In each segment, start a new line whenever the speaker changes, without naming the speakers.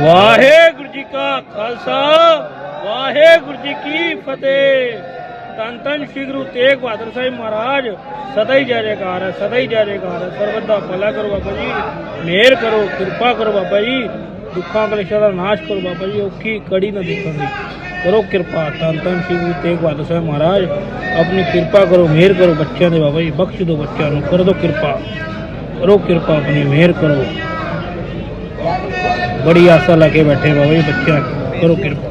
ਵਾਹਿਗੁਰੂ ਜੀ ਕਾ ਖਾਲਸਾ, ਵਾਹਿਗੁਰੂ ਜੀ ਕੀ ਫਤਿਹ। ਤਨ ਤਨ ਸ੍ਰੀ ਗੁਰੂ ਤੇਗ ਬਹਾਦਰ ਸਾਹਿਬ ਮਹਾਰਾਜ, ਸਦਾ ਹੀ ਜੈ ਜੈਕਾਰ ਹੈ, ਸਦਾ ਹੀ ਜੈ ਜੈਕਾਰ ਹੈ। ਸਰਬਤ ਦਾ ਭਲਾ ਕਰੋ ਬਾਬਾ ਜੀ, ਮਿਹਰ ਕਰੋ, ਕਿਰਪਾ ਕਰੋ ਬਾਬਾ ਜੀ, ਦੁੱਖਾਂ ਕਲੇਸ਼ਾਂ ਦਾ ਨਾਸ਼ ਕਰੋ ਬਾਬਾ ਜੀ, ਔਖੀ ਕੜੀ ਨਾ ਦੇਖਣ ਦੀ। ਕਰੋ ਕਿਰਪਾ ਤਨ ਤਨ ਸ੍ਰੀ ਗੁਰੂ ਤੇਗ ਬਹਾਦਰ ਸਾਹਿਬ ਮਹਾਰਾਜ, ਆਪਣੀ ਕਿਰਪਾ ਕਰੋ, ਮਿਹਰ ਕਰੋ ਬੱਚਿਆਂ ਦੇ ਬਾਬਾ ਜੀ, ਬਖਸ਼ ਦਿਓ ਬੱਚਿਆਂ ਨੂੰ, ਕਰ ਦਿਓ ਕਿਰਪਾ। ਕਰੋ ਕਿਰਪਾ ਆਪਣੀ, ਮਿਹਰ ਕਰੋ। ਬੜੀ ਆਸਾ ਲਾ ਕੇ ਬੈਠੇ ਬਾਬਾ ਜੀ ਬੱਚਿਆਂ ਕਰੋ ਕਿਰਪਾ।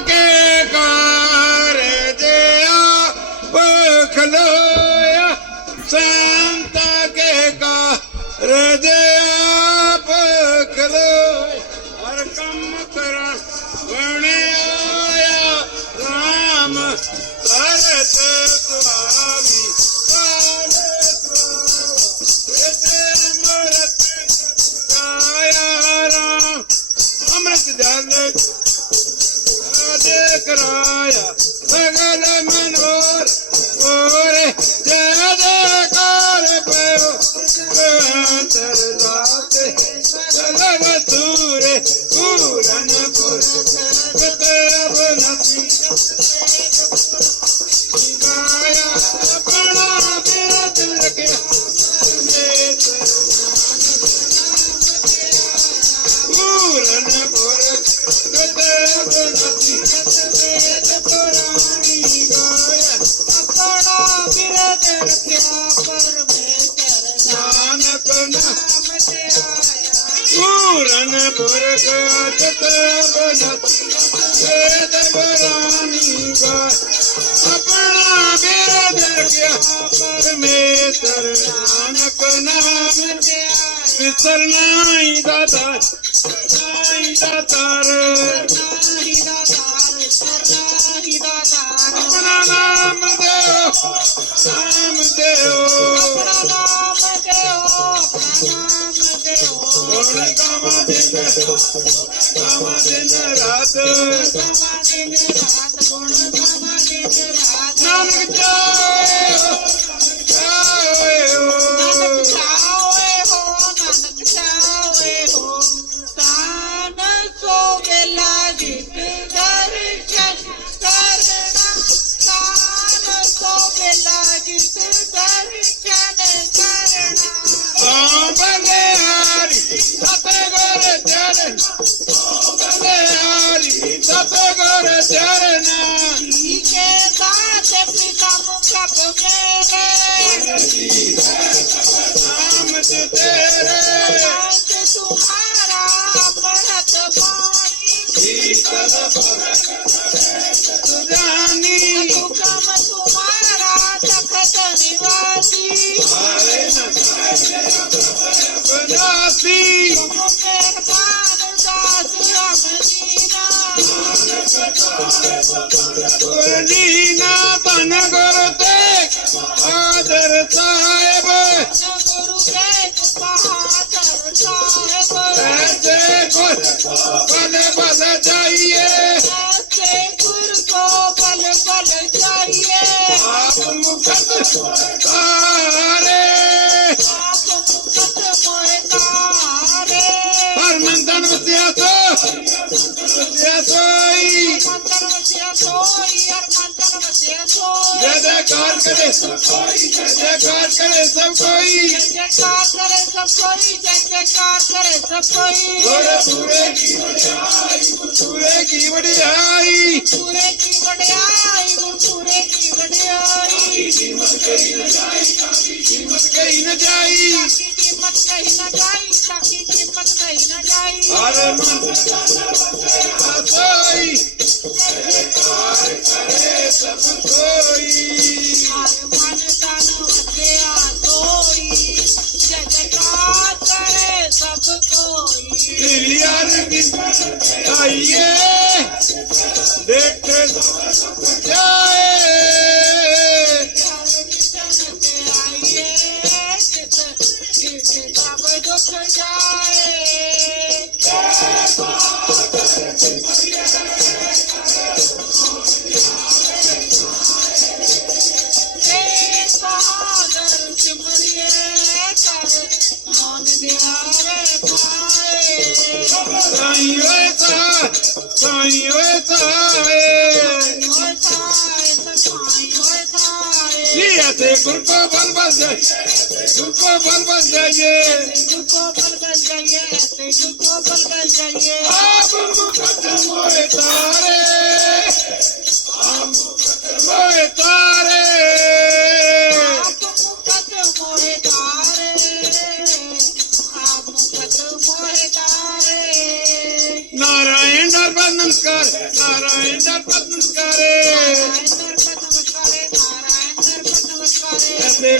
ਕੇ ਪੂਰਨ ਪੁਰ ਕਤੇ ਬਨਤੀ ਮੇਤ ਪੁਰਾਣੀ ਗਾਇਆ ਆਪਣਾ ਮੇਰਾ ਦਿਲ ਰਖਿਆ ਪਰਮੇਸ਼ਰ ਨਾਨਕ ਨਾਮ ਤੇ ਆਇਆ ਵਿਸਰਨਾ ਹੀ ਦਾਤਾ ਨਾਹੀ ਦਾਤਾਰ ਨਾਹੀ ਦਾਤਾਰ ਨਾਹੀ ਦਾਤਾਰ ਦਿਓ ਗਾਵਾਂ ਦਿਨ ਗਾਵਾਂ ਦਿਨ ਰਾਤ ਗਾਵਾਂ ਦਿਨ ਰਾਤ ਗੁਣ ਗਾਵਾਂ ਦਿਨ ਰਾਤ ਨਾਨਕ ਜਾਏ ਗੁਰ आदर साहिबु। कले भले चाहिये चाहिये ਵਸਿਆ ਸੋਈ ਹਰਮੰਦਨ ਵਸਿਆ ਸੋਈ ਜੈ ਜੈਕਾਰ ਕਰੇ ਸਭ ਕੋਈ ਜੈ ਜੈਕਾਰ ਕਰੇ ਸਭ ਕੋਈ ਜੈ ਜੈਕਾਰ ਕਰੇ ਸਭ ਕੋਈ ਜੈ ਜੈਕਾਰ ਕਰੇ ਸਭ ਕੋਈ ਗੁਰ ਪੂਰੇ ਕੀ ਵਡਿਆਈ ਪੂਰੇ ਕੀ ਵਡਿਆਈ ਪੂਰੇ ਕੀ ਵਡਿਆਈ ਗੁਰ ਪੂਰੇ ਕੀ ਵਡਿਆਈ ਕੀਮਤ ਕਹੀ ਨਾ ਜਾਈ ਕਾਕੀ ਕੀਮਤ ਕਹੀ ਨਾ ਜਾਈ ਕਾਕੀ ਕੀਮਤ ਕਹੀ ਨਾ ਜਾਈ Pai, Pai, Pai, Pai, Pai, Oh,
my God.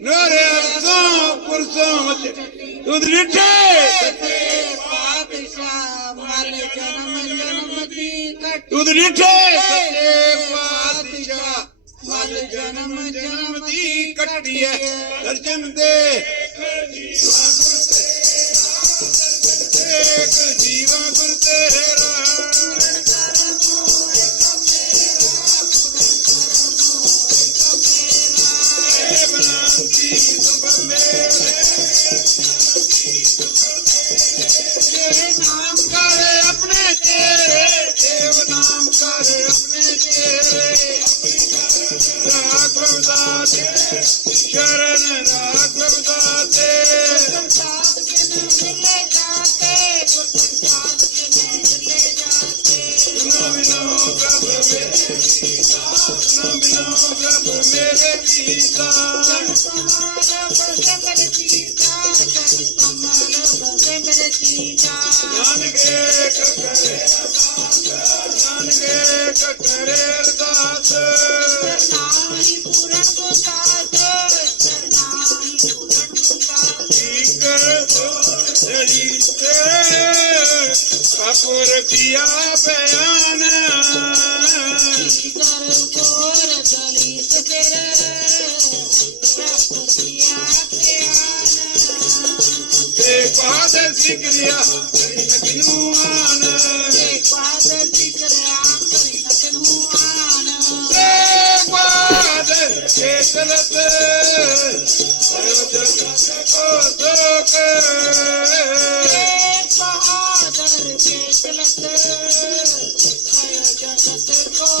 ਨੋਰੇ ਅਰਸੋਂ ਪੁਰਸੋਂ ਤੁਧ ਰਿਠੇ
ਤੇ ਪਾਤਸ਼ਾਹ ਮਲ ਜਨਮ ਜਨਮ ਦੀ ਕਟ
ਤੁਧ ਰਿਠੇ ਸੱਚੇ ਪਾਤਸ਼ਾਹ ਮਲ ਜਨਮ ਜਨਮ ਦੀ ਕੱਟੀ ਹੈ ਦਰਸ਼ਨ ਦੇ। ਜੀਵਾ ਗੁਰ ਤੇਰਾ। ਪ੍ਰਭ ਮੇਰੇ
बहादर सीकरियाे लक्ष्मान बहार सिखरिया
करे लक्ष्मानेसरतो बहादु केसरत खो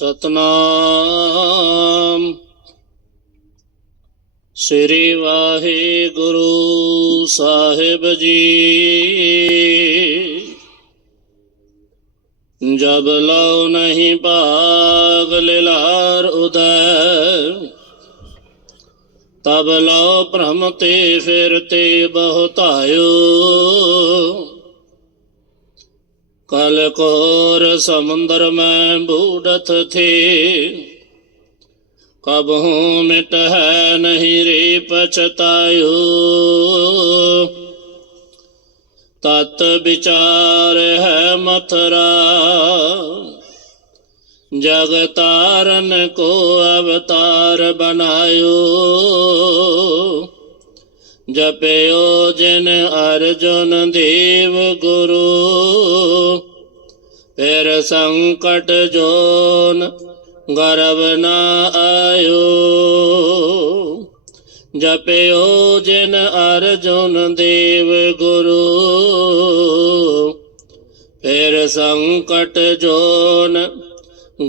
ਸਤਨਾਮ। ਸ੍ਰੀ ਵਾਹਿਗੁਰੂ ਸਾਹਿਬ ਜੀ। ਜਬ ਲਉ ਨਹੀਂ ਭਾਗ ਲਿਲਾਰ ਉਦੈ, ਤਬ ਲਉ ਭ੍ਰਮ ਤੇ ਫਿਰ ਤੇ ਬਹੁਤਾਇਓ। कल कोर समुंदर में बूढ़त थे कबहू मिट है नहीं रे पछतायो
तत् विचार है मथुरा जगतारन को अवतार बनायो ਜਪਿਓ ਜਿਨ ਅਰਜੁਨ ਦੇਵ ਗੁਰੂ, ਫਿਰ ਸੰਕਟ ਜੋਨ ਗਰਵ ਨਾ ਆਇਓ। ਜਪਿਓ ਜਿਨ ਅਰਜੁਨ ਦੇਵ ਗੁਰੂ, ਫਿਰ ਸੰਕਟ ਜੋਨ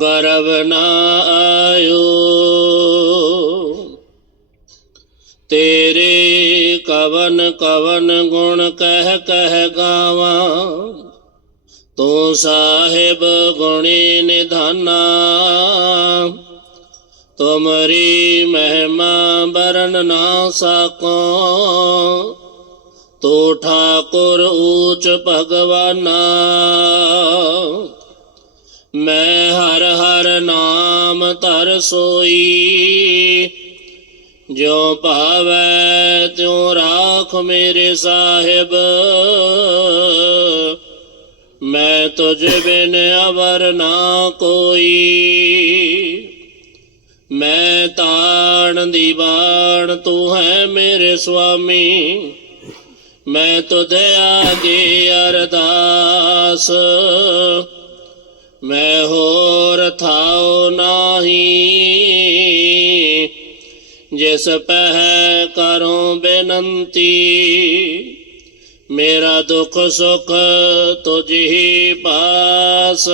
ਗਰਵ ਨਾ ਆਇਓ। ਤੇਰੇ ਕਵਨ ਕਵਨ ਗੁਣ ਕਹਿ ਕਹਿ ਗਾਵਾਂ। ਤੂੰ ਸਾਹਿਬ ਗੁਣੀ ਨਿਧਾਨਾ। ਤੁਮਰੀ ਮਹਿਮਾ ਬਰਨ ਨਾ ਸਕੋ। ਤੂੰ ਠਾਕੁਰ ਊਚ ਭਗਵਾਨਾ। ਮੈਂ ਹਰ ਹਰ ਨਾਮ ਧਰ ਸੋਈ। ਜੋ ਭਾਵੈ ਤਿਉ ਰਾਖ ਮੇਰੇ ਸਾਹਿਬ। ਮੈਂ ਤੁਝ ਬਿਨ ਅਵਰ ਨਾ ਕੋਈ। ਮੈਂ ਤਾਣ ਦੀ ਬਾਣ ਤੂੰ ਹੈ ਮੇਰੇ ਸੁਆਮੀ। ਮੈਂ ਤੁਧ ਆਗੇ ਅਰਦਾਸ। ਮੈਂ ਹੋਰ ਥਾਉ ਨਾਹੀ। ਜਿਸ ਪਹਿ ਕਰੋ ਬੇਨੰਤੀ, ਮੇਰਾ ਦੁੱਖ ਸੁਖ ਤੁਝ ਹੀ ਪਾਸ।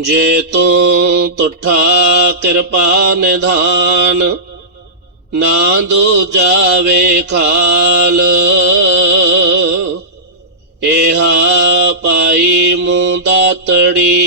ਜੇ ਤੂੰ ਤੁਠਾ ਕਿਰਪਾ ਨਿਧਾਨ, ਨਾ ਦੂਜਾ ਵੇਖਾਲ। ਖਾਲ ਇਹਾ ਪਾਈ ਮੁੰਦਾਤੜੀ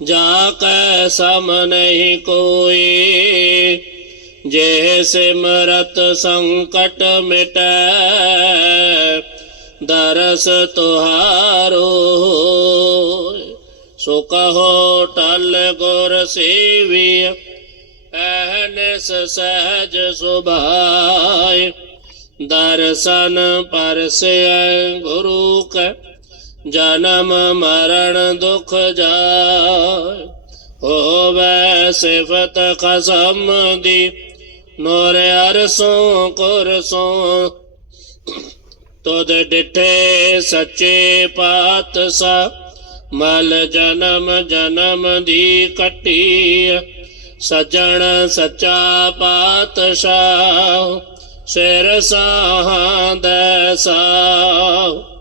ਜਾ ਕੈ ਸਮ ਨਹੀਂ ਕੋਈ ਜੇ ਸਿਮਰਤ ਸੰਕਟ ਮਿਟੈ ਦਰਸ ਤੁਹਾਰੋ ਸੋ ਕਹੋ ਟਲ ਗੁਰ ਸੇਵੀ ਅਹਨਸ ਸਹਜ ਸੁਭਾਇ ਦਰਸ਼ਨ ਪਰਸੈ ਗੁਰੂ ਕੈ ਜਨਮ ਮਰਨ ਦੁਖ ਜਾਇ ਹੋਵੇ ਸਿਫਤ ਖਸਮ ਦੀ। ਨੋਰ ਅਰਸੋਂ ਕੁਰਸੋਂ, ਤੁਧ ਡਿਠੇ ਸੱਚੇ ਪਾਤਸ਼ਾਹ, ਮਲ ਜਨਮ ਜਨਮ ਦੀ ਕਟੀ ਸਜਣ ਸੱਚਾ ਪਾਤਸ਼ਾਹ, ਸਿਰ ਸਾਹਾਂ ਸਾਹ।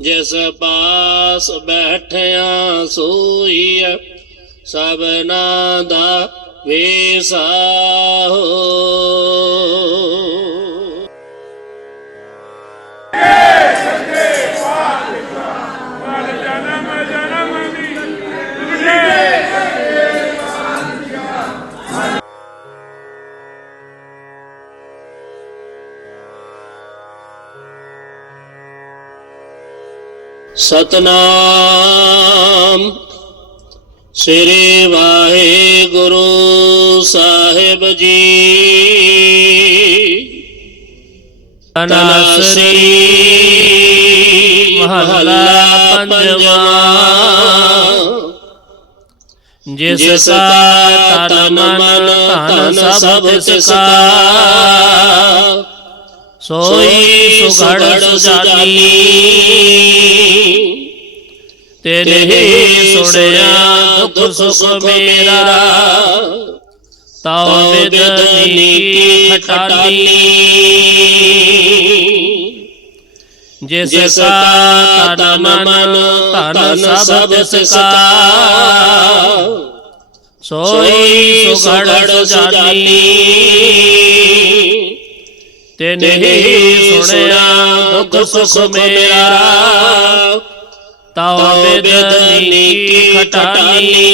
ਜਿਸ ਪਾਸ ਬੈਠਿਆ ਸੋਈ ਸਭਨਾ ਦਾ ਵੇਸਾਹੋ ਸਤਨਾਮ। ਸ੍ਰੀ ਵਾਹਿਗੁਰੂ ਸਾਹਿਬ ਜੀ। ਤਨਾਸਰੀ ਮਹੱਲਾ ਪੰਜਵਾ। ਜਿਸ ਕਾ ਤਨ ਮਨ ਧਨ ਸਭ ਤਿਸ ਕਾ ਸੋਈ ਸੁਗੜ ਸੁਜਾਨੀ। ਤੇਰੇ ਸੁਣਿਆ ਦੁਖ ਸੁਖ ਮੇਰਾ। ਤਾਉ ਵਿਦ ਨੀਤੀ ਖਟਾਲੀ। ਜਿਸ ਕਾ ਤਨ ਮਨ ਧਨ ਸਭ ਸਿਸਕਾ ਸੋਈ ਸੁਗੜ ਸੁਜਾਨੀ। ਤੇ ਨਹੀਂ ਸੁਣਿਆ ਦੁੱਖ ਸੁਖ ਮੇਰਾ ਤਾਉ ਬਿਦਨੀ ਕੀ ਖਟਾਨੀ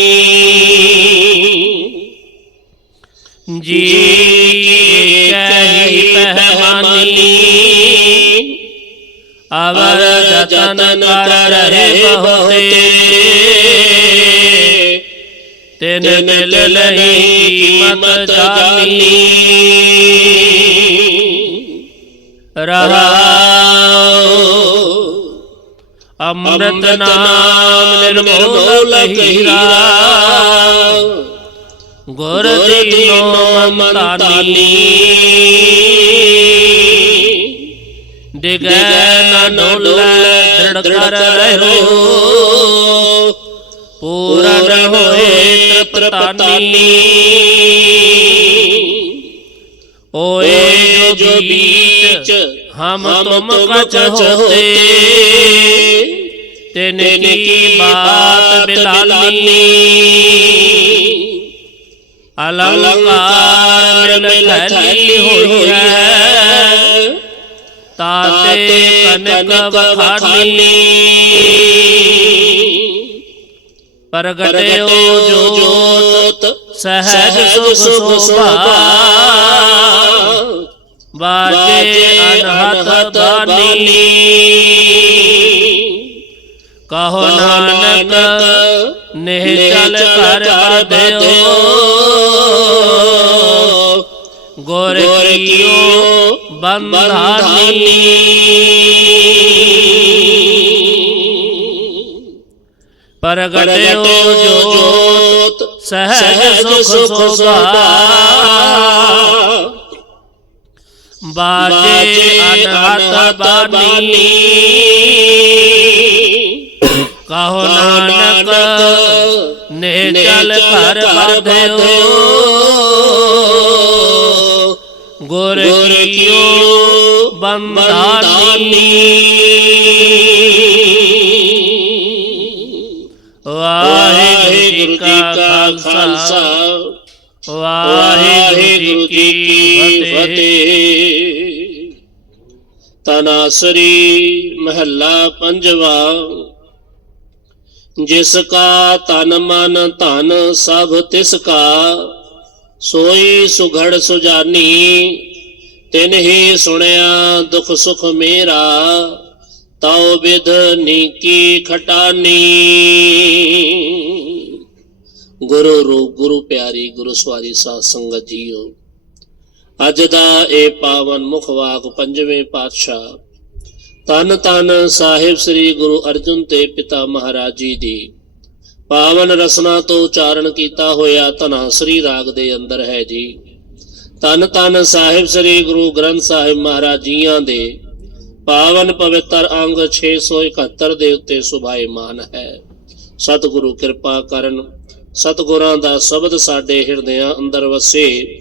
ਜੀ ਕਹੀ ਪਹਿਮਾਨੀ ਅਵਰ ਜਤਨ ਕਰ ਰਹੇ ਬਹੁਤੇ ਤਿਨ ਮਿਲ ਲਹੀ ਕੀਮਤ ਜਾਨੀ। ਰਹਾਉ ਅੰਮ੍ਰਿਤ ਨਾਮ ਨਿਰਮੋਲ ਹੀਰਾ ਗੁਰ ਦੀਨੋ ਮਮਤਾਨੀ ਦਿਗੈ ਨ ਡੋਲ ਦ੍ਰਿੜ ਕਰ ਰਹੋ। ਪੂਰਨ ਹੋਏ ਤ੍ਰਿਪਤਾਨੀ ਓਏ ਜੋ ਬੀਚ ਹਮ ਤੁਮ ਕਛ ਹੋਤੇ। ਤਿਨ ਕੀ ਬਾਤ ਬਿਲਾਨੀ ਅਲੰਕਾਰ ਮਿਲ ਥੈਲੀ ਹੋਈ ਹੈ। ਤਾਤੇ ਕਨਕ ਬਖਾਨੀ ਪ੍ਰਗਟਿਓ ਜੋਤ ਸਹਿਜ ਸੁਖ ਸੋਭਾ ਬਾਜੇ ਅਨਹਤ ਬਾਨੀ ਕਹੋ ਨਾਨਕ ਨਿਹਚਲ ਕਰ ਬਦਿਓ ਗੁਰ ਕੀਓ ਬੰਧਾਨੀ ਪ੍ਰਗਟਿਓ ਜੋਤ ਸਹਿਜ ਸੁਖ ਸੋਭਾ ਬਾਜੇ ਅਨਹਤ ਬਾਨੀ ਕਹੋ ਨਾਨਕ ਨੇ ਚਲ ਕਰ ਬਧਿਓ ਗੁਰ ਕੀਓ ਬੰਦਾਨੀ ਤਨਾਸਰੀ ਮਹੱਲਾ ਪੰਜਵਾ। ਜਿਸ ਕਾ ਤਨ ਮਨ ਧਨ ਸਭ ਤਿਸ ਕਾ, ਸੋਈ ਸੁਘੜ ਸੁਜਾਨੀ, ਤਿਨ ਹੀ ਸੁਣਿਆ ਦੁਖ ਸੁਖ ਮੇਰਾ, ਤਉ ਵਿਧ ਨੀਕੀ ਖਟਾਨੀ। ਗੁਰੂ ਰੂਪ, ਗੁਰੂ ਪਿਆਰੀ, ਗੁਰੂ ਸਵਾਰੀ ਸਾਧ ਸੰਗਤ ਜੀਓ। ਅੱਜ ਦਾ ਇਹ ਪਾਵਨ ਮੁਖ ਵਾਕ ਪੰਜਵੇਂ ਪਾਤਸ਼ਾਹ। ਤਨ ਤਨ ਸਾਹਿਬ ਸ੍ਰੀ ਗੁਰੂ ਅਰਜਨ ਤੇ ਪਿਤਾ ਮਹਾਰਾਜ ਜੀ ਦੀ। ਪਾਵਨ ਰਸਨਾ ਤੋਂ ਉਚਾਰਨ ਕੀਤਾ ਹੋਇਆ ਧਨਾਸਰੀ ਰਾਗ ਦੇ ਅੰਦਰ ਹੈ ਜੀ। ਤਨ ਤਨ ਸਾਹਿਬ ਸ੍ਰੀ ਗੁਰੂ ਗ੍ਰੰਥ ਸਾਹਿਬ ਮਹਾਰਾਜ ਜੀਆਂ ਦੇ। ਪਾਵਨ ਪਵਿੱਤਰ ਅੰਗ 671 ਦੇ ਉੱਤੇ ਸੁਭਾਇਮਾਨ ਹੈ। ਸਤਿਗੁਰੂ ਕਿਰਪਾ ਕਰਨ। ਸਤਿਗੁਰਾਂ ਦਾ ਸ਼ਬਦ ਸਾਡੇ ਹਿਰਦਿਆਂ ਅੰਦਰ ਵਸੇ।